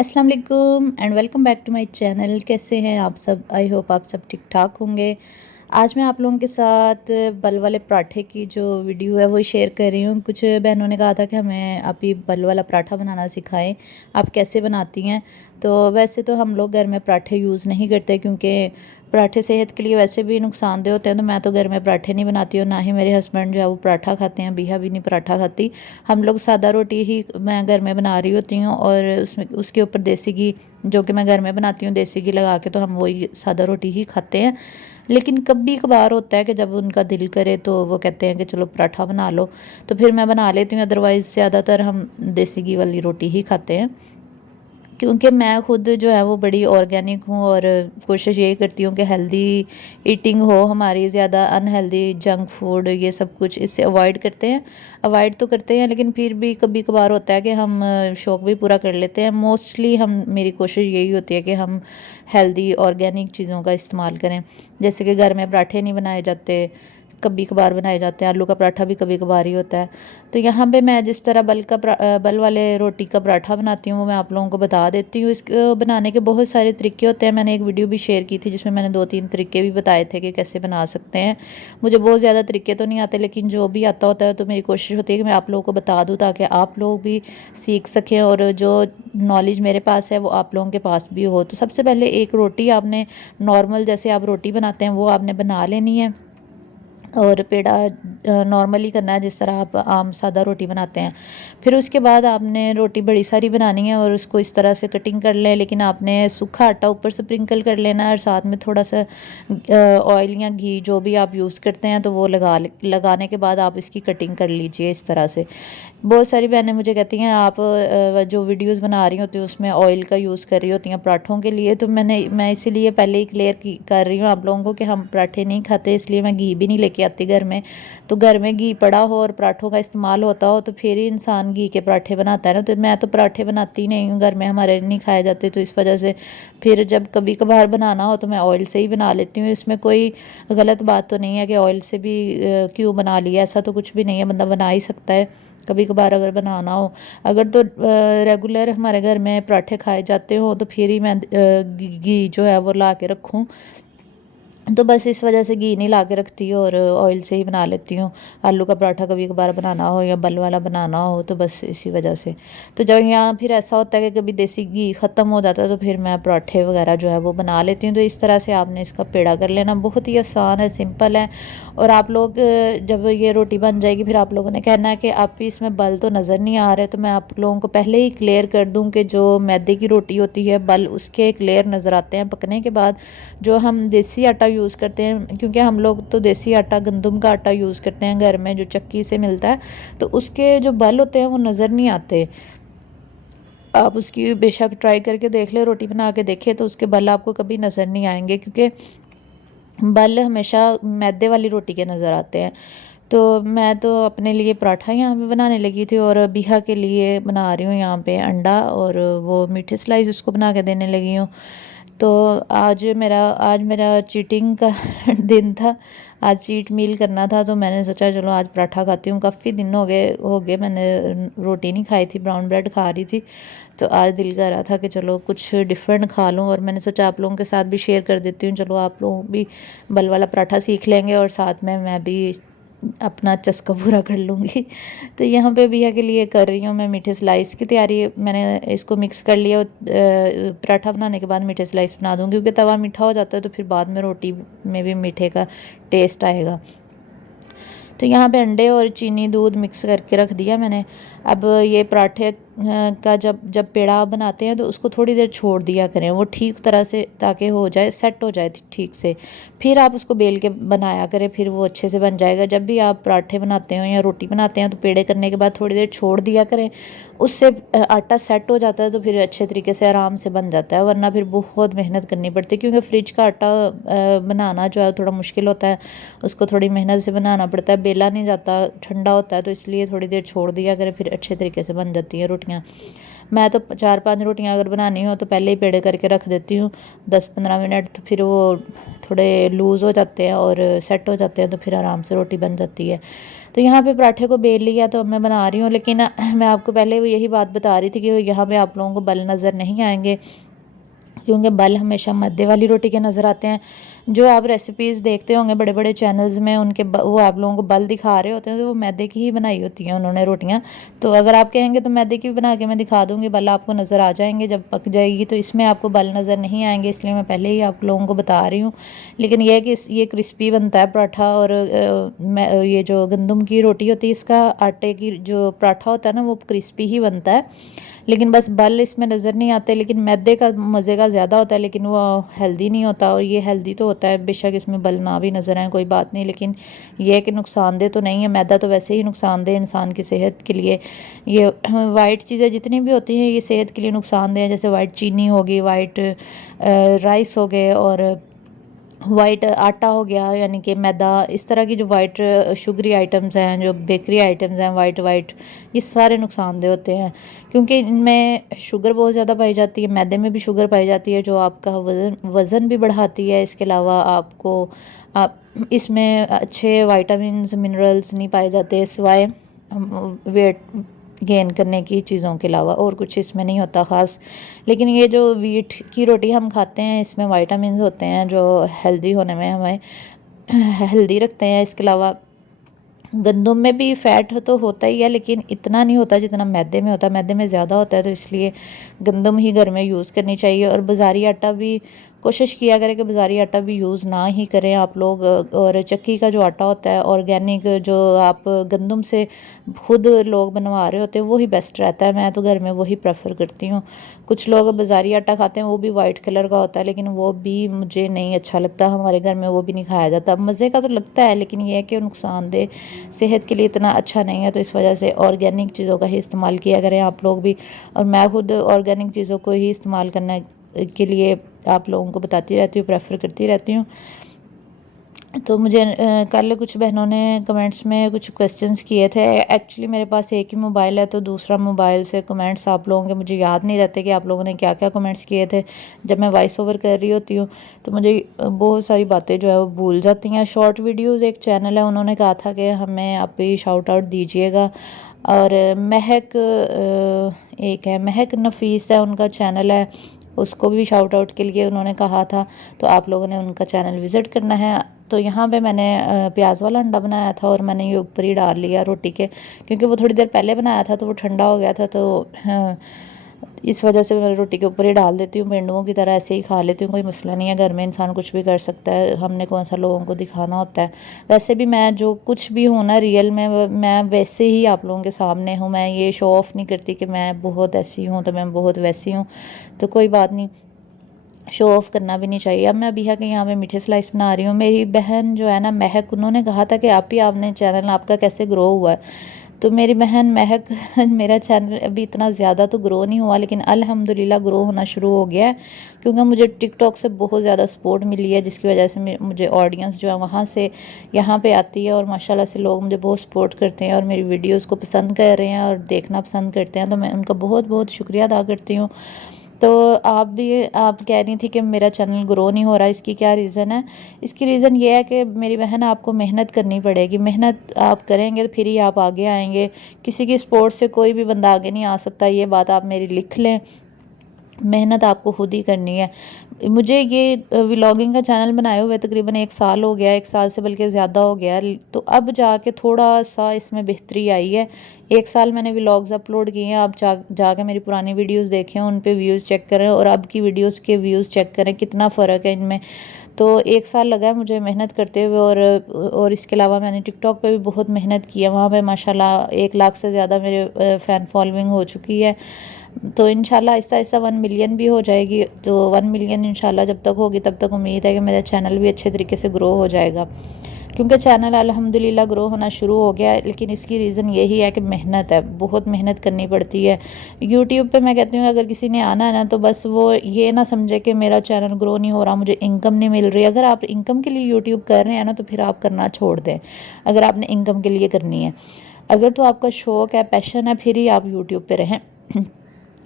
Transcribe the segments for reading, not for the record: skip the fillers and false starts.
अस्सलाम वालेकुम and welcome back to my channel. कैसे हैं आप सब? आई होप आप सब ठीक ठाक होंगे। आज मैं आप लोगों के साथ बल वाले पराठे की जो वीडियो है वो शेयर कर रही हूँ। कुछ बहनों ने कहा था कि हमें आप ही बल वाला पराठा बनाना सिखाएं, आप कैसे बनाती हैं। तो वैसे तो हम लोग घर में पराठे यूज़ नहीं करते क्योंकि पराठे सेहत के लिए वैसे भी नुकसानदेह होते हैं। तो मैं तो घर में पराठे नहीं बनाती और ना ही मेरे हस्बैंड जो है वो पराठा खाते हैं। बिहा भी नहीं पराठा खाती। हम लोग सादा रोटी ही मैं घर में बना रही होती हूँ और उसमें उसके ऊपर देसी घी, जो कि मैं घर में बनाती हूँ देसी घी लगा के, तो हम वही सादा रोटी ही खाते हैं। लेकिन कभी कभार होता है कि जब उनका दिल करे तो वो कहते हैं कि चलो पराठा बना लो, तो फिर मैं बना लेती हूँ। अदरवाइज़ ज़्यादातर हम देसी घी वाली रोटी ही खाते हैं क्योंकि मैं खुद जो है वो बड़ी ऑर्गेनिक हूँ और कोशिश यही करती हूँ कि हेल्दी ईटिंग हो हमारी। ज़्यादा अनहेल्दी जंक फूड ये सब कुछ इससे अवॉइड तो करते हैं, लेकिन फिर भी कभी कभार होता है कि हम शौक़ भी पूरा कर लेते हैं। मोस्टली हम मेरी कोशिश यही होती है कि हम हेल्दी ऑर्गेनिक चीज़ों का इस्तेमाल करें। जैसे कि घर में पराठे नहीं बनाए जाते, कभी कभार बनाए जाते हैं। आलू का पराठा भी कभी कभार ही होता है। तो यहाँ पे मैं जिस तरह बल वाले रोटी का पराठा बनाती हूँ वो मैं आप लोगों को बता देती हूँ। इसको बनाने के बहुत सारे तरीके होते हैं। मैंने एक वीडियो भी शेयर की थी जिसमें मैंने 2-3 तरीके भी बताए थे कि कैसे बना सकते हैं। मुझे बहुत ज़्यादा तरीके तो नहीं आते, लेकिन जो भी आता होता है तो मेरी कोशिश होती है कि मैं आप लोगों को बता दूँ ताकि आप लोग भी सीख सकें और जो नॉलेज मेरे पास है वो आप लोगों के पास भी हो। तो सबसे पहले एक रोटी आपने नॉर्मल जैसे आप रोटी बनाते हैं वो आपने बना लेनी है और पेड़ा नॉर्मली करना है जिस तरह आप आम सादा रोटी बनाते हैं। फिर उसके बाद आपने रोटी बड़ी सारी बनानी है और उसको इस तरह से कटिंग कर लें, लेकिन आपने सूखा आटा ऊपर से स्प्रिंकल कर लेना है और साथ में थोड़ा सा ऑयल या घी जो भी आप यूज़ करते हैं तो वो लगाने के बाद आप इसकी कटिंग कर लीजिए इस तरह से। बहुत सारी बहनें मुझे कहती हैं आप जो वीडियोस बना रही होती हैं उसमें ऑयल का यूज़ कर रही होती हैं पराठों के लिए। तो मैं इसीलिए पहले ही क्लियर कर रही हूँ आप लोगों को कि हम पराठे नहीं खाते, इसलिए मैं घी भी नहीं लेके आती घर में। तो घर में घी पड़ा हो और पराठों का इस्तेमाल होता हो तो फिर ही इंसान घी के पराठे बनाता है ना। तो मैं तो पराठे बनाती नहीं हूँ घर में, हमारे नहीं खाए जाते, तो इस वजह से फिर जब कभी कभार बनाना हो तो मैं ऑयल से ही बना लेती हूँ। इसमें कोई गलत बात तो नहीं है कि ऑयल से भी क्यों बना लिया, ऐसा तो कुछ भी नहीं है, बंदा बना ही सकता है कभी कभार अगर बनाना हो। अगर तो रेगुलर हमारे घर में पराठे खाए जाते हो तो फिर ही मैं घी जो है वो ला के रखूँ। तो बस इस वजह से घी नहीं ला के रखती हूँ और ऑयल से ही बना लेती हूँ। आलू का पराठा कभी कभार बनाना हो या बल वाला बनाना हो तो बस इसी वजह से। तो जब यहाँ फिर ऐसा होता है कि कभी देसी घी ख़त्म हो जाता है तो फिर मैं पराठे वगैरह जो है वो बना लेती हूँ। तो इस तरह से आपने इसका पेड़ा कर लेना, बहुत ही आसान है, सिंपल है। और आप लोग जब ये रोटी बन जाएगी फिर आप लोगों ने कहना है कि आप इसमें बल तो नज़र नहीं आ रहे। तो मैं आप लोगों को पहले ही क्लियर कर दूँ कि जो मैदे की रोटी होती है बल उसके एक लेयर नज़र आते हैं पकने के बाद। जो हम देसी आटा यूज़ करते हैं, क्योंकि हम लोग तो देसी आटा गंदम का आटा यूज़ करते हैं घर में जो चक्की से मिलता है, तो उसके जो बल होते हैं वो नज़र नहीं आते। आप उसकी बेशक ट्राई करके देख ले, रोटी बना के देखें तो उसके बल आपको कभी नज़र नहीं आएंगे, क्योंकि बल हमेशा मैदे वाली रोटी के नज़र आते हैं। तो मैं तो अपने लिए पराठा यहाँ पे बनाने लगी थी और बिहा के लिए बना रही हूँ यहाँ पे अंडा और वो मीठे स्लाइस उसको बना के देने लगी हूँ। तो आज मेरा चीटिंग का दिन था। आज चीट मील करना था तो मैंने सोचा चलो आज पराठा खाती हूँ। काफ़ी दिन हो गए मैंने रोटी नहीं खाई थी, ब्राउन ब्रेड खा रही थी। तो आज दिल कर रहा था कि चलो कुछ डिफरेंट खा लूँ और मैंने सोचा आप लोगों के साथ भी शेयर कर देती हूँ। चलो आप लोग भी बल वाला पराठा सीख लेंगे और साथ में मैं भी अपना चस्का पूरा कर लूँगी। तो यहाँ पे भैया के लिए कर रही हूँ मैं मीठे स्लाइस की तैयारी। मैंने इसको मिक्स कर लिया। पराठा बनाने के बाद मीठे स्लाइस बना दूँगी, क्योंकि तवा मीठा हो जाता है तो फिर बाद में रोटी में भी मीठे का टेस्ट आएगा। तो यहाँ पे अंडे और चीनी दूध मिक्स करके रख दिया मैंने। अब ये पराठे का जब जब पेड़ा आप बनाते हैं तो उसको थोड़ी देर छोड़ दिया करें, वो ठीक तरह से ताकि हो जाए, सेट हो जाए ठीक से। फिर आप उसको बेल के बनाया करें, फिर वो अच्छे से बन जाएगा। जब भी आप पराठे बनाते हो या रोटी बनाते हैं तो पेड़े करने के बाद थोड़ी देर छोड़ दिया करें, उससे आटा सेट हो जाता है तो फिर अच्छे तरीके से आराम से बन जाता है। वरना फिर बहुत मेहनत करनी पड़ती है, क्योंकि फ्रिज का आटा बनाना जो है थोड़ा मुश्किल होता है, उसको थोड़ी मेहनत से बनाना पड़ता है, बेला नहीं जाता, ठंडा होता है। तो इसलिए थोड़ी देर छोड़ दिया करें, फिर अच्छे तरीके से बन जाती हैं रोटियाँ। मैं तो 4-5 रोटियां अगर बनानी हो तो पहले ही पेड़े करके रख देती हूँ 10-15 मिनट, तो फिर वो थोड़े लूज़ हो जाते हैं और सेट हो जाते हैं, तो फिर आराम से रोटी बन जाती है। तो यहाँ पे पराठे को बेल लिया तो अब मैं बना रही हूँ, लेकिन मैं आपको पहले यही बात बता रही थी कि यहाँ पे आप लोगों को बल नज़र नहीं आएंगे, क्योंकि बल हमेशा मैदे वाली रोटी के नज़र आते हैं। जो आप रेसिपीज़ देखते होंगे बड़े बड़े चैनल्स में, उनके वो आप लोगों को बल दिखा रहे होते हैं, तो वो मैदे की ही बनाई होती हैं उन्होंने रोटियां। तो अगर आप कहेंगे तो मैदे की बना के मैं दिखा दूंगी, बल आपको नज़र आ जाएंगे जब पक जाएगी। तो इसमें आपको बल नज़र नहीं आएंगे, इसलिए मैं पहले ही आप लोगों को बता रही हूँ। लेकिन यह है कि ये क्रिस्पी बनता है पराठा। और ये जो गंदम की रोटी होती है, इसका आटे की जो पराठा होता है ना, वो क्रिस्पी ही बनता है। लेकिन बस बल इसमें नज़र नहीं आते। लेकिन मैदे का मज़े का ज़्यादा होता है, लेकिन वो हेल्दी नहीं होता। और ये हेल्दी तो होता है, बेशक इसमें बल ना भी नज़र आए कोई बात नहीं, लेकिन ये है कि नुकसानदेह तो नहीं है। मैदा तो वैसे ही नुकसानदेह इंसान की सेहत के लिए। ये वाइट चीज़ें जितनी भी होती हैं ये सेहत के लिए नुकसानदेह है, जैसे वाइट चीनी होगी, वाइट राइस हो गए, और वाइट आटा हो गया, यानी कि मैदा। इस तरह की जो वाइट शुगरी आइटम्स हैं, जो बेकरी आइटम्स हैं वाइट वाइट, ये सारे नुकसानदेह होते हैं, क्योंकि इनमें शुगर बहुत ज़्यादा पाई जाती है। मैदे में भी शुगर पाई जाती है, जो आपका वज़न भी बढ़ाती है। इसके अलावा आपको आप इसमें अच्छे वाइटामिन मिनरल्स नहीं पाए जाते, सिवाय वेट गेन करने की चीज़ों के अलावा और कुछ इसमें नहीं होता ख़ास। लेकिन ये जो वीट की रोटी हम खाते हैं, इसमें वाइटामिन होते हैं जो हेल्दी होने में हमें हेल्दी रखते हैं। इसके अलावा गंदम में भी फ़ैट तो होता ही है, लेकिन इतना नहीं होता जितना मैदे में होता है। मैदे में ज़्यादा होता है, तो इसलिए गंदम ही घर में यूज़ करनी चाहिए। और बाज़ारी आटा भी कोशिश किया करें कि बाज़ारी आटा भी यूज़ ना ही करें आप लोग। और चक्की का जो आटा होता है ऑर्गेनिक, जो आप गंदम से खुद लोग बनवा रहे होते हैं, वो ही बेस्ट रहता है। मैं तो घर में वही प्रेफर करती हूँ। कुछ लोग बाज़ारी आटा खाते हैं, वो भी वाइट कलर का होता है, लेकिन वो भी मुझे नहीं अच्छा लगता। हमारे घर में वो भी नहीं खाया जाता। मज़े का तो लगता है, लेकिन ये है कि नुकसानदेह सेहत के लिए इतना अच्छा नहीं है। तो इस वजह से ऑर्गेनिक चीज़ों का ही इस्तेमाल किया करें आप लोग भी। और मैं खुद ऑर्गेनिक चीज़ों को ही इस्तेमाल करने के लिए आप लोगों को बताती रहती हूँ, प्रेफर करती रहती हूँ। तो मुझे कल कुछ बहनों ने कमेंट्स में कुछ क्वेश्चंस किए थे। एक्चुअली मेरे पास एक ही मोबाइल है, तो दूसरा मोबाइल से कमेंट्स आप लोगों के मुझे याद नहीं रहते कि आप लोगों ने क्या क्या कमेंट्स किए थे। जब मैं वॉइस ओवर कर रही होती हूँ तो मुझे बहुत सारी बातें जो है वो भूल जाती हैं। शॉर्ट वीडियोज़ एक चैनल है, उन्होंने कहा था कि हमें आप भी शाउट आउट दीजिएगा। और महक एक है, महक नफीस है, उनका चैनल है, उसको भी शाउट आउट के लिए उन्होंने कहा था। तो आप लोगों ने उनका चैनल विज़िट करना है। तो यहाँ पे मैंने प्याज वाला अंडा बनाया था, और मैंने ये ऊपर ही डाल लिया रोटी के, क्योंकि वो थोड़ी देर पहले बनाया था तो वो ठंडा हो गया था। तो इस वजह से मैं रोटी के ऊपर ही डाल देती हूँ। पेंडुओं की तरह ऐसे ही खा लेती हूँ, कोई मसला नहीं है। घर में इंसान कुछ भी कर सकता है, हमने कौन सा लोगों को दिखाना होता है। वैसे भी मैं जो कुछ भी हूँ ना रियल में, मैं वैसे ही आप लोगों के सामने हूँ। मैं ये शो ऑफ़ नहीं करती कि मैं बहुत ऐसी हूँ तो मैं बहुत वैसी हूँ। तो कोई बात नहीं, शो ऑफ़ करना भी नहीं चाहिए। अब मैं अभी के यहाँ पे मीठे स्लाइस बना रही हूँ। मेरी बहन जो है ना महक, उन्होंने कहा था कि आप ही, आपने चैनल आपका कैसे ग्रो हुआ है। तो मेरी बहन महक मेरा चैनल अभी इतना ज़्यादा तो ग्रो नहीं हुआ, लेकिन अल्हम्दुलिल्लाह ग्रो होना शुरू हो गया है, क्योंकि मुझे टिकटॉक से बहुत ज़्यादा सपोर्ट मिली है, जिसकी वजह से मुझे ऑडियंस जो है वहाँ से यहाँ पे आती है। और माशाल्लाह से लोग मुझे बहुत सपोर्ट करते हैं और मेरी वीडियोज़ को पसंद कर रहे हैं और देखना पसंद करते हैं। तो मैं उनका बहुत बहुत शुक्रिया अदा करती हूँ। तो आप कह रही थी कि मेरा चैनल ग्रो नहीं हो रहा, इसकी क्या रीज़न है? इसकी रीज़न ये है कि मेरी बहन, आपको मेहनत करनी पड़ेगी। मेहनत आप करेंगे तो फिर ही आप आगे आएंगे। किसी की सपोर्ट से कोई भी बंदा आगे नहीं आ सकता, ये बात आप मेरी लिख लें। मेहनत आपको खुद ही करनी है। मुझे ये व्लॉगिंग का चैनल बनाए हुए तकरीबन 1 साल हो गया, 1 साल से बल्कि ज़्यादा हो गया। तो अब जाके थोड़ा-सा इसमें बेहतरी आई है। 1 साल मैंने व्लॉग्स अपलोड किए हैं। आप जाके मेरी पुरानी वीडियोज़ देखें, उन पे व्यूज़ चेक करें और अब की वीडियोज़ के व्यूज़ चेक करें, कितना फ़र्क है इनमें। तो 1 साल लगा है मुझे मेहनत करते हुए। और इसके अलावा मैंने टिकटॉक पे भी बहुत मेहनत की है। वहाँ पे माशाल्लाह 1 लाख से ज़्यादा मेरे फ़ैन फॉलोइंग हो चुकी है। तो इंशाल्लाह आहिस्ता-आहिस्ता 1 मिलियन भी हो जाएगी। तो 1 मिलियन इंशाल्लाह जब तक होगी, तब तक उम्मीद है कि मेरा चैनल भी अच्छे तरीके से ग्रो हो जाएगा, क्योंकि चैनल अल्हम्दुलिल्लाह ग्रो होना शुरू हो गया है। लेकिन इसकी रीज़न यही है कि मेहनत है, बहुत मेहनत करनी पड़ती है। यूट्यूब पे मैं कहती हूँ अगर किसी ने आना है ना, तो बस वो ये ना समझे कि मेरा चैनल ग्रो नहीं हो रहा, मुझे इनकम नहीं मिल रही। अगर आप इनकम के लिए यूट्यूब कर रहे हैं ना, तो फिर आप करना छोड़ दें, अगर आपने इनकम के लिए करनी है। अगर तो आपका शौक़ है, पैशन है, फिर ही आप यूट्यूब पे रहें।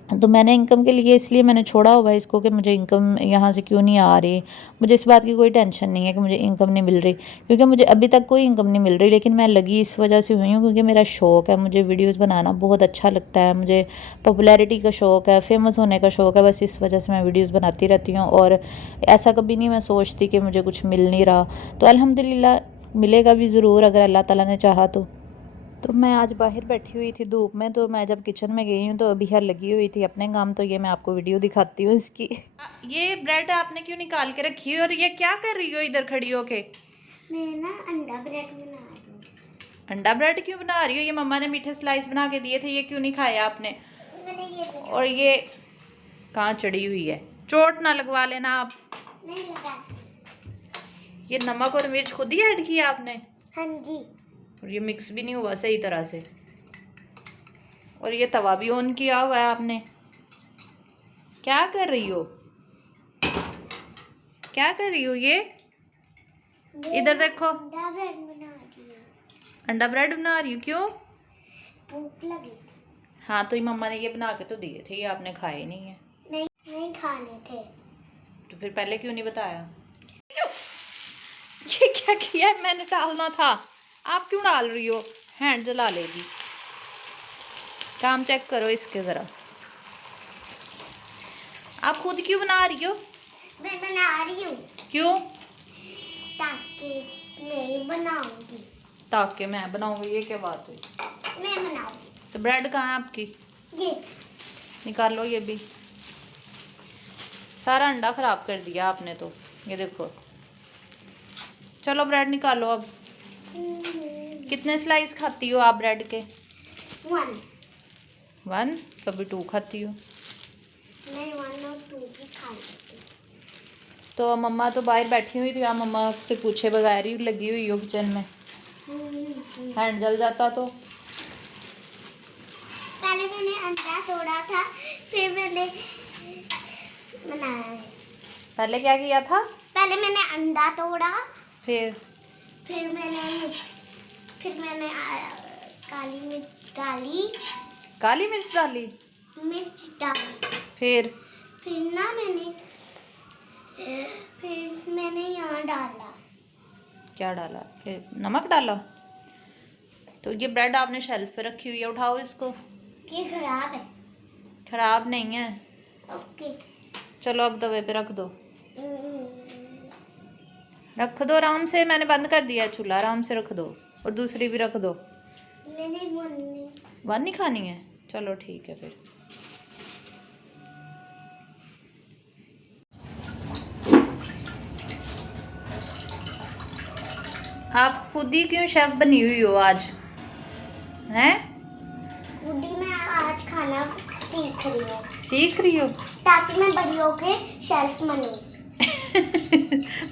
तो मैंने इनकम के लिए इसलिए मैंने छोड़ा हुआ है इसको कि मुझे इनकम यहाँ से क्यों नहीं आ रही। मुझे इस बात की कोई टेंशन नहीं है कि मुझे इनकम नहीं मिल रही, क्योंकि मुझे अभी तक कोई इनकम नहीं मिल रही। लेकिन मैं लगी इस वजह से हुई हूँ क्योंकि मेरा शौक़ है, मुझे वीडियोस बनाना बहुत अच्छा लगता है, मुझे पॉपुलैरिटी का शौक़ है, फेमस होने का शौक़ है। बस इस वजह से मैं वीडियोज़ बनाती रहती हूँ और ऐसा कभी नहीं मैं सोचती कि मुझे कुछ मिल नहीं रहा। तो अल्हम्दुलिल्लाह मिलेगा भी ज़रूर अगर अल्लाह ताला ने चाहा तो मैं आज बाहर बैठी हुई थी धूप में, तो मैं जब किचन में गई हूँ तो अभी हर लगी हुई थी अपने काम। तो ये मैं आपको वीडियो दिखाती हूँ इसकी। ये ब्रेड आपने क्यों निकाल के रखी है और ये क्या कर रही हो इधर खड़ी हो के? मैं ना अंडा ब्रेड बना रही हूँ। अंडा ब्रेड क्यों बना रही हो? ये मम्मा ने मीठे स्लाइस बना के दिए थे, ये क्यों नहीं खाया आपने? मैंने ये और ये कहाँ चढ़ी हुई है? चोट ना लगवा लेना आप। नहीं लगा। ये नमक और मिर्च खुद ही ऐड किया आपने? हाँ जी। और ये मिक्स भी नहीं हुआ सही तरह से। और ये तवा भी ऑन किया हुआ है आपने। क्या कर रही हो? क्या कर रही हो ये? इधर देखो। अंडा ब्रेड बना रही हूँ। अंडा ब्रेड बना रही हूँ, क्यों? भूख लगी। हाँ तो ये मम्मा ने ये बना के तो दिए थे, ये आपने खाए नहीं है। नहीं खाने थे। तो फिर पहले क्यों नहीं बताया? ये क्या किया है? मैंने डालना था, आप क्यों डाल रही हो? हैंड जला लेगी। काम चेक करो इसके ज़रा। आप खुद क्यों बना रही हो? मैं बना रही हूँ। क्यों? ताकि मैं बनाऊंगी। ताकि मैं बनाऊंगी, ये क्या बात हुई? मैं बनाऊंगी। तो ब्रेड कहाँ है आपकी? ये निकालो ये भी। सारा अंडा ख़राब कर दिया आपने तो। ये देखो। चलो ब्रेड निकालो अब। कितने स्लाइस खाती हो आप ब्रेड के? 1। कभी 2 खाती हो? मैं 1 और 2 भी खा लेती हूँ। तो मम्मा तो बाहर बैठी हुई थी, आप मम्मा से पूछे बगैर ही लगी हुई हो किचन में। हैंड जल जाता तो? पहले मैंने अंडा तोड़ा था, फिर मैंने बनाया है। पहले क्या किया था? पहले मैंने अंडा तोड़ा, फिर मैंने काली मिर्च डाली। काली मिर्च डाली? मिर्च डाली। फिर ना मैंने यहाँ डाला। क्या डाला? फिर नमक डाला? तो ये ब्रेड आपने शेल्फ पे रखी हुई है, उठाओ इसको। ये खराब है। खराब नहीं है। ओके। चलो अब तवे पे रख दो। रख दो आराम से, मैंने बंद कर दिया है चूल्हा, आराम से रख दो। और दूसरी भी रख दो। मैंने वन नहीं खानी है? चलो ठीक है फिर। आप खुद ही क्यों शेफ बनी हुई हो आज? हैं? खुद ही मैं आज खाना सीख रही हूँ। सीख रही हो? ताकि मैं बड़ी होके शेल्फ बनूँ।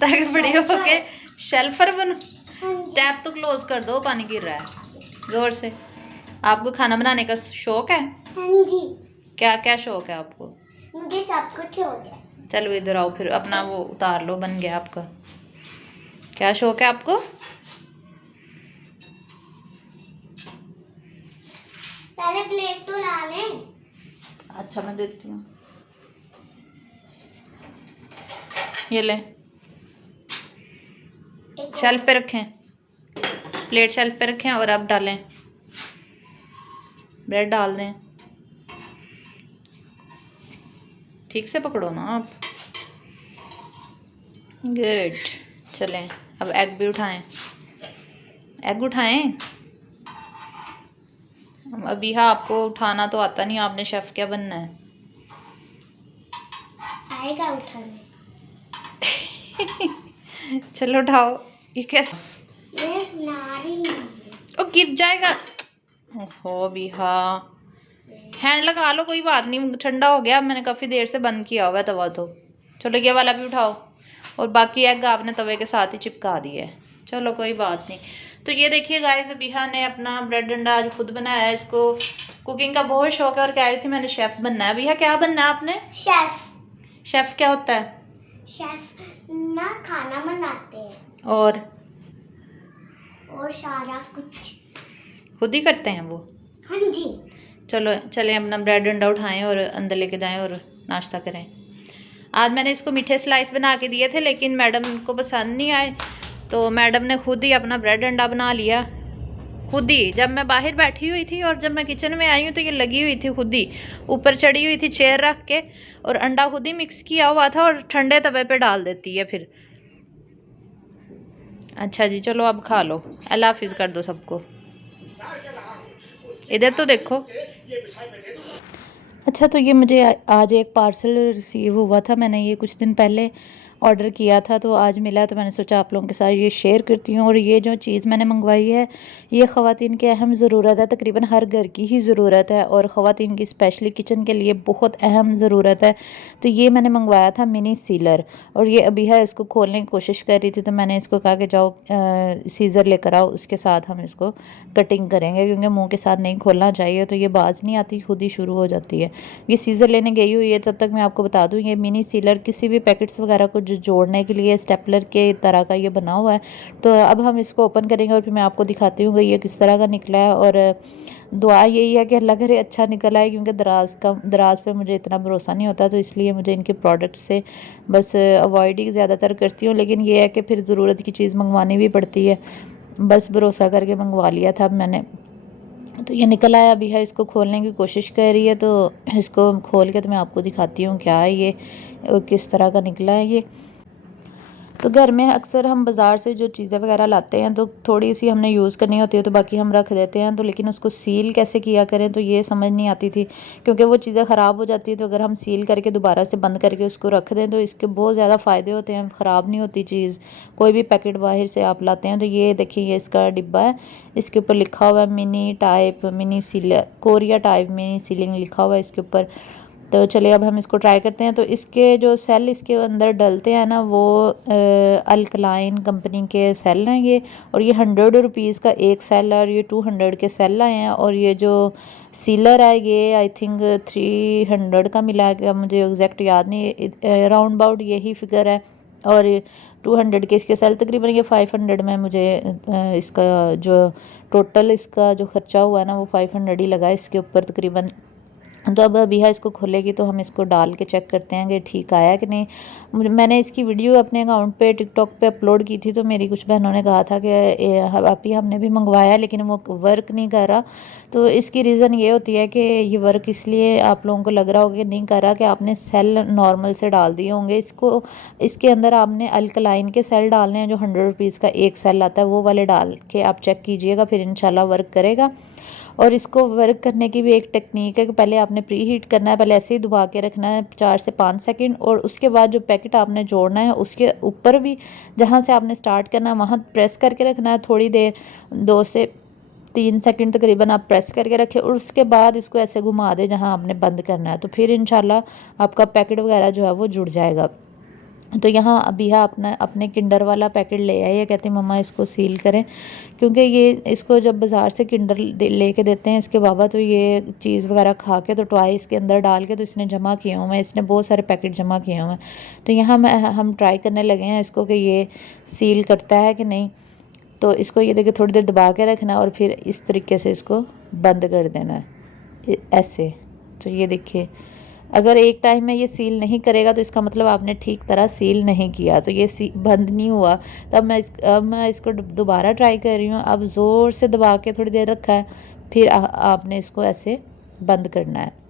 ताकि बड़ी होके शेल्फर बनूँ। हाँ जी। टैप तो क्लोज कर दो, पानी गिर रहा है जोर से। आपको खाना बनाने का शौक है? हाँ जी। क्या क्या शौक है आपको? मुझे सब कुछ हो गया। चलो इधर आओ, फिर अपना वो उतार लो, बन गया आपका। क्या शौक है आपको? पहले प्लेट तो ला लें। अच्छा मैं देती हूँ, ये ले। शेल्फ पे रखें, प्लेट शेल्फ पे रखें और अब डालें, ब्रेड डाल दें। ठीक से पकड़ो ना आप। गुड। चलें अब एग भी उठाएं। एग उठाएं। अभी हाँ, आपको उठाना तो आता नहीं, आपने शेफ क्या बनना है? आएगा उठाने। चलो उठाओ। ये कैसे? मैं नारी हूँ। ओ गिर जाएगा। हो भी हाँ, हैंड लगा लो, कोई बात नहीं, ठंडा हो गया। मैंने काफ़ी देर से बंद किया हुआ है तवा तो। चलो ये वाला भी उठाओ। और बाकी एग आपने तवे के साथ ही चिपका दिया है। चलो कोई बात नहीं। तो ये देखिए गाइस, अबीहा ने अपना ब्रेड अंडा आज खुद बनाया है। इसको कुकिंग का बहुत शौक है और कह रही थी मैंने शेफ़ बनना है। अबीहा क्या बनना है आपने? शेफ। शेफ़ क्या होता है? शेफ ना खाना बनाते हैं और सारा कुछ खुद ही करते हैं वो। हाँ जी। चलो चलें अपना ब्रेड अंडा उठाएं और अंदर लेके जाएं और नाश्ता करें। आज मैंने इसको मीठे स्लाइस बना के दिए थे, लेकिन मैडम को पसंद नहीं आए, तो मैडम ने खुद ही अपना ब्रेड अंडा बना लिया खुद ही। जब मैं बाहर बैठी हुई थी और जब मैं किचन में आई हूँ तो ये लगी हुई थी खुद ही, ऊपर चढ़ी हुई थी चेयर रख के, और अंडा खुद ही मिक्स किया हुआ था और ठंडे तवे पे डाल देती है फिर। अच्छा जी, चलो अब खा लो, अल्लाह हाफिज़ कर दो सबको। इधर तो देखो। अच्छा, तो ये मुझे आज एक पार्सल रिसीव हुआ था, मैंने ये कुछ दिन पहले ऑर्डर किया था, तो आज मिला, तो मैंने सोचा आप लोगों के साथ ये शेयर करती हूँ। और ये जो चीज़ मैंने मंगवाई है ये ख़वातीन की अहम ज़रूरत है, तकरीबन हर घर की ही ज़रूरत है, और ख़वातीन की स्पेशली किचन के लिए बहुत अहम ज़रूरत है। तो ये मैंने मंगवाया था मिनी सीलर, और ये अभी है इसको खोलने की कोशिश कर रही थी, तो मैंने इसको कहा कि जाओ सीज़र लेकर आओ, उसके साथ हम इसको कटिंग करेंगे, क्योंकि मुँह के साथ नहीं खोलना चाहिए, तो ये बाज नहीं आती, खुद ही शुरू हो जाती है। ये सीज़र लेने गई हुई है, तब तक मैं आपको बता दूँ ये मिनी सीलर किसी भी पैकेट्स वगैरह को जोड़ने के लिए स्टेपलर के तरह का ये बना हुआ है। तो अब हम इसको ओपन करेंगे और फिर मैं आपको दिखाती हूँ कि ये किस तरह का निकला है। और दुआ यही है कि अल्लाह करे अच्छा निकल आए, क्योंकि दराज पे मुझे इतना भरोसा नहीं होता, तो इसलिए मुझे इनके प्रोडक्ट से बस अवॉइड ही ज़्यादातर करती हूँ। लेकिन ये है कि फिर ज़रूरत की चीज़ मंगवानी भी पड़ती है, बस भरोसा करके मंगवा लिया था मैंने। तो ये निकल आया, अभी है इसको खोलने की कोशिश कर रही है, तो इसको खोल के तो मैं आपको दिखाती हूँ क्या है ये और किस तरह का निकला है ये। तो घर में अक्सर हम बाज़ार से जो चीज़ें वगैरह लाते हैं तो थोड़ी सी हमने यूज़ करनी होती है, तो बाकी हम रख देते हैं, तो लेकिन उसको सील कैसे किया करें तो ये समझ नहीं आती थी, क्योंकि वो चीज़ें ख़राब हो जाती है। तो अगर हम सील करके दोबारा से बंद करके उसको रख दें तो इसके बहुत ज़्यादा फ़ायदे होते हैं, ख़राब नहीं होती चीज़। कोई भी पैकेट बाहर से आप लाते हैं तो ये देखिए, ये इसका डिब्बा है, इसके ऊपर लिखा हुआ है mini type mini sealer, Korea type mini ceiling लिखा हुआ है इसके ऊपर। तो चलिए अब हम इसको ट्राई करते हैं। तो इसके जो सेल इसके अंदर डलते हैं ना, वो अल्कलाइन कंपनी के सेल हैं ये, और ये 100 रुपीज़ का एक सेल है, और ये 200 के सेल आए हैं। और ये जो सीलर है ये आई थिंक 300 का मिला है, मुझे एग्जैक्ट याद नहीं, राउंड अबाउट यही फिगर है। और 200 के इसके सेल, तकरीबन ये 500 में मुझे इसका जो टोटल इसका जो ख़र्चा हुआ है ना वो 500 ही लगा इसके ऊपर तकरीबन। तो अब अभी है इसको खोलेगी तो हम इसको डाल के चेक करते हैं कि ठीक आया कि नहीं। मैंने इसकी वीडियो अपने अकाउंट पे टिकटॉक पे अपलोड की थी, तो मेरी कुछ बहनों ने कहा था कि अभी हमने भी मंगवाया लेकिन वो वर्क नहीं कर रहा। तो इसकी रीज़न ये होती है कि ये वर्क इसलिए आप लोगों को लग रहा होगा कि नहीं कर रहा कि आपने सेल नॉर्मल से डाल दिए होंगे। इसके अंदर आपने अल्कलाइन के सेल डालने हैं, जो 100 रुपीज़ का एक सेल आता है, वो वाले डाल के आप चेक कीजिएगा, फिर इंशाल्लाह वर्क करेगा। और इसको वर्क करने की भी एक टेक्निक है कि पहले आपने प्री हीट करना है, पहले ऐसे ही दबा के रखना है 4 से 5 सेकंड, और उसके बाद जो पैकेट आपने जोड़ना है उसके ऊपर भी जहाँ से आपने स्टार्ट करना है वहाँ प्रेस करके रखना है थोड़ी देर, 2 से 3 सेकंड तकरीबन आप प्रेस करके रखें, और उसके बाद इसको ऐसे घुमा दें जहाँ आपने बंद करना है, तो फिर इंशाल्लाह आपका पैकेट वगैरह जो है वो जुड़ जाएगा। तो यहाँ अभी है अपने किंडर वाला पैकेट ले आई है, कहती मम्मा इसको सील करें, क्योंकि ये इसको जब बाज़ार से किंडर लेके देते हैं इसके बाबा, तो ये चीज़ वगैरह खा के तो टॉय इसके अंदर डाल के तो इसने जमा किए हुए हैं, इसने बहुत सारे पैकेट जमा किए हुए हैं। तो यहाँ हम ट्राई करने लगे हैं इसको कि ये सील करता है कि नहीं। तो इसको ये देखिए थोड़ी देर दबा के रखना है और फिर इस तरीके से इसको बंद कर देना है ऐसे। तो ये देखिए, अगर एक टाइम में ये सील नहीं करेगा तो इसका मतलब आपने ठीक तरह सील नहीं किया, तो ये बंद नहीं हुआ। तो अब मैं इसको दोबारा ट्राई कर रही हूँ। अब ज़ोर से दबा के थोड़ी देर रखा है, फिर आपने इसको ऐसे बंद करना है,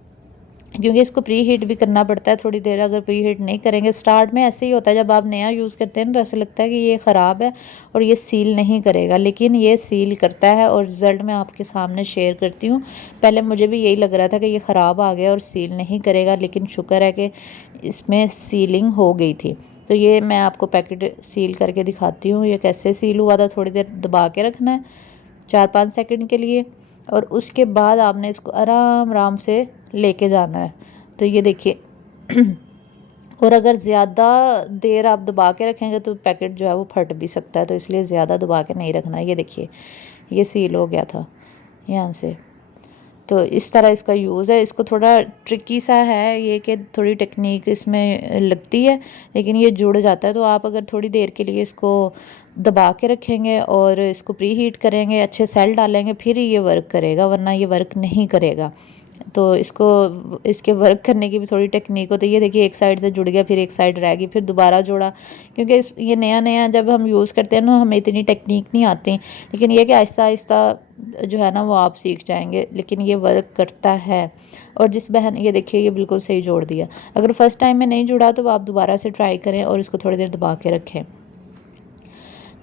क्योंकि इसको प्री हीट भी करना पड़ता है थोड़ी देर। अगर प्री हीट नहीं करेंगे, स्टार्ट में ऐसे ही होता है, जब आप नया यूज़ करते हैं ना तो ऐसा लगता है कि ये ख़राब है और ये सील नहीं करेगा, लेकिन ये सील करता है, और रिज़ल्ट मैं आपके सामने शेयर करती हूँ। पहले मुझे भी यही लग रहा था कि ये ख़राब आ गया और सील नहीं करेगा, लेकिन शुक्र है कि इसमें सीलिंग हो गई थी। तो ये मैं आपको पैकेट सील करके दिखाती हूँ ये कैसे सील हुआ था। थोड़ी देर दबा के रखना है 4-5 सेकंड के लिए, और उसके बाद आपने इसको आराम आराम से लेके जाना है। तो ये देखिए और अगर ज़्यादा देर आप दबा के रखेंगे तो पैकेट जो है वो फट भी सकता है, तो इसलिए ज़्यादा दबा के नहीं रखना है। ये देखिए ये सील हो गया था यहाँ से। तो इस तरह इसका यूज़ है। इसको थोड़ा ट्रिकी सा है ये कि थोड़ी टेक्निक इसमें लगती है, लेकिन ये जुड़ जाता है। तो आप अगर थोड़ी देर के लिए इसको दबा के रखेंगे और इसको प्री हीट करेंगे, अच्छे सेल डालेंगे, फिर ये वर्क करेगा, वरना ये वर्क नहीं करेगा। तो इसके वर्क करने की भी थोड़ी टेक्निक होती है। ये देखिए एक साइड से जुड़ गया, फिर एक साइड रह गई, फिर दोबारा जोड़ा, क्योंकि ये नया नया जब हम यूज़ करते हैं ना हमें इतनी टेक्निक नहीं आती, लेकिन ये कि आहिस्ता आहिस्ता जो है ना वो आप सीख जाएंगे, लेकिन ये वर्क करता है। और जिस बहन, ये देखिए ये बिल्कुल सही जोड़ दिया। अगर फर्स्ट टाइम में नहीं जुड़ा तो आप दोबारा से ट्राई करें और इसको थोड़ी देर दबा के रखें।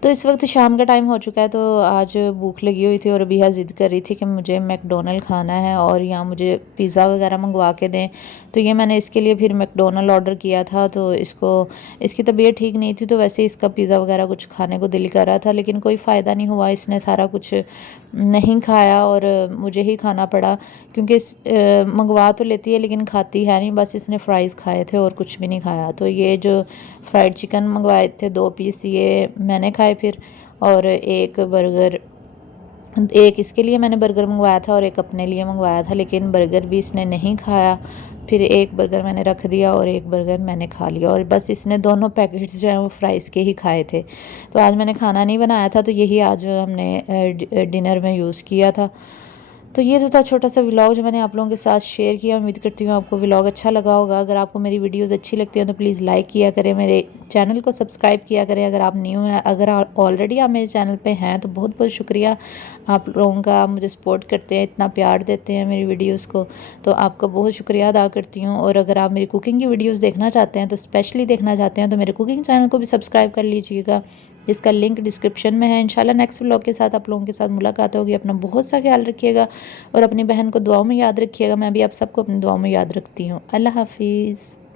तो इस वक्त शाम का टाइम हो चुका है, तो आज भूख लगी हुई थी और अभी ज़िद कर रही थी कि मुझे मैकडोनल्ड खाना है और यहाँ मुझे पिज़्ज़ा वगैरह मंगवा के दें। तो ये मैंने इसके लिए फिर मैकडोनल्ड ऑर्डर किया था। तो इसकी तबीयत ठीक नहीं थी, तो वैसे इसका पिज़्ज़ा वगैरह कुछ खाने को दिल कर रहा था, लेकिन कोई फ़ायदा नहीं हुआ, इसने सारा कुछ नहीं खाया और मुझे ही खाना पड़ा, क्योंकि मंगवा तो लेती है लेकिन खाती है नहीं। बस इसने फ्राइज़ खाए थे और कुछ भी नहीं खाया। तो ये जो फ्राइड चिकन मंगवाए थे 2 पीस, ये मैंने खाए फिर, और एक इसके लिए मैंने बर्गर मंगवाया था और एक अपने लिए मंगवाया था, लेकिन बर्गर भी इसने नहीं खाया। फिर एक बर्गर मैंने रख दिया और एक बर्गर मैंने खा लिया, और बस इसने दोनों पैकेट्स जो हैं वो फ्राइज़ के ही खाए थे। तो आज मैंने खाना नहीं बनाया था, तो यही आज हमने डिनर में यूज़ किया था। तो ये तो था छोटा सा व्लॉग जो मैंने आप लोगों के साथ शेयर किया। उम्मीद करती हूँ आपको व्लॉग अच्छा लगा होगा। अगर आपको मेरी वीडियोस अच्छी लगती हैं तो प्लीज़ लाइक किया करें, मेरे चैनल को सब्सक्राइब किया करें अगर आप न्यू हैं। अगर ऑलरेडी आप मेरे चैनल पे हैं तो बहुत बहुत शुक्रिया आप लोगों का। आप मुझे सपोर्ट करते हैं, इतना प्यार देते हैं मेरी वीडियोज़ को, तो आपका बहुत शुक्रिया अदा करती हूँ। और अगर आप मेरी कुकिंग की वीडियोज़ देखना चाहते हैं, तो स्पेशली देखना चाहते हैं, तो मेरे कुकिंग चैनल को भी सब्सक्राइब कर लीजिएगा, जिसका लिंक डिस्क्रिप्शन में है। इंशाल्लाह नेक्स्ट व्लॉग के साथ आप लोगों के साथ मुलाकात होगी। अपना बहुत सा ख्याल रखिएगा और अपनी बहन को दुआओं में याद रखिएगा। मैं भी आप सबको अपनी दुआओं में याद रखती हूँ। अल्लाह हाफिज़।